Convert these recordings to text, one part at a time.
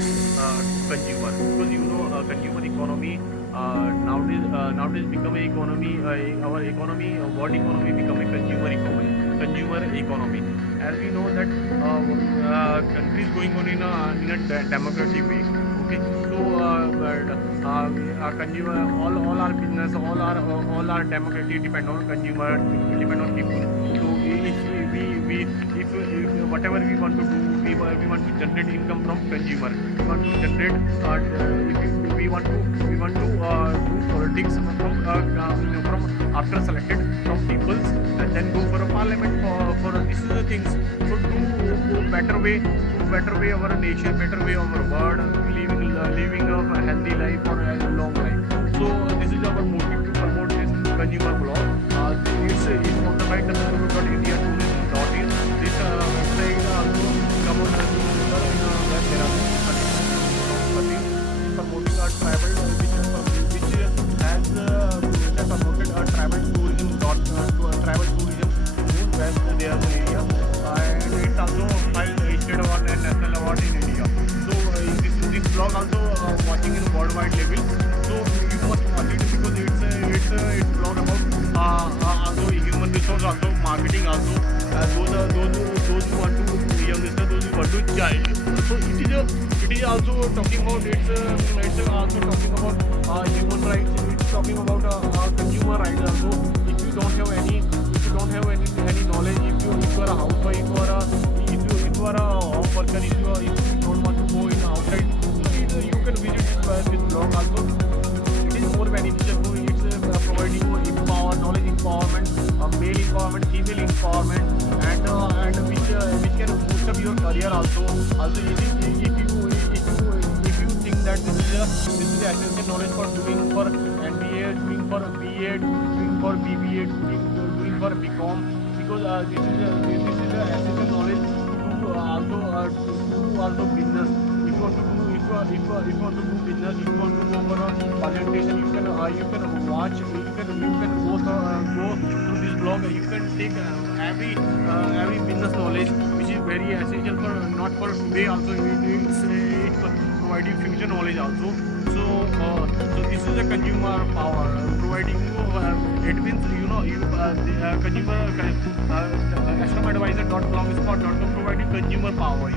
to consumer, because consumer economy nowadays become a economy, our economy, world economy become a consumer economy. As we know that country is going on in a democratic way. Okay, so consumer, all our business, all our democracy depend on consumer, depend on people. So if we if whatever we want to do, we want to generate income from consumer. We want to generate if we want to do politics from after selected from peoples, and then go for a parliament for this is the things. So to better way our nation, better way our world, living a healthy life or a long life. So this is our motive to promote this consumer blog. It's sponsored by www.indiatourism.in. This website also come on newspaper in where there are promoting our travel, which has promoted a travel tourism travel tourism zone west there area, and it's also filed a state award and national award in India. So this blog also watching in worldwide level. So you must watch it because it's blog about also human resource, also marketing, also those who want to youngster, those who want to child. So it is also talking about it's also talking about human rights. It's talking about consumer rights also. If you don't have any knowledge, if you are a housewife, or if you are a home worker, if you don't want to go in outside, you can visit this blog also. It is more beneficial. It's providing you knowledge empowerment, male empowerment, female empowerment, and which can boost up your career also. Also, if you think that this is essential knowledge for doing for MBA, doing for BA, doing for BBA, doing for BCom, because this is a essential knowledge to also business. If you want to do if you want to do business, if you want to go for a presentation, you can watch, you can go through this blog. You can take every business knowledge, which is very essential for not for today. Also, it provide you future knowledge also. So so this is a consumer power, providing you. It means the consumer customeradvisor.blogspot.com providing consumer power.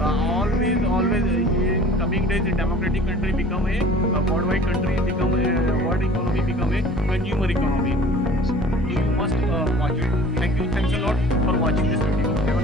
Always in coming days, the democratic country become a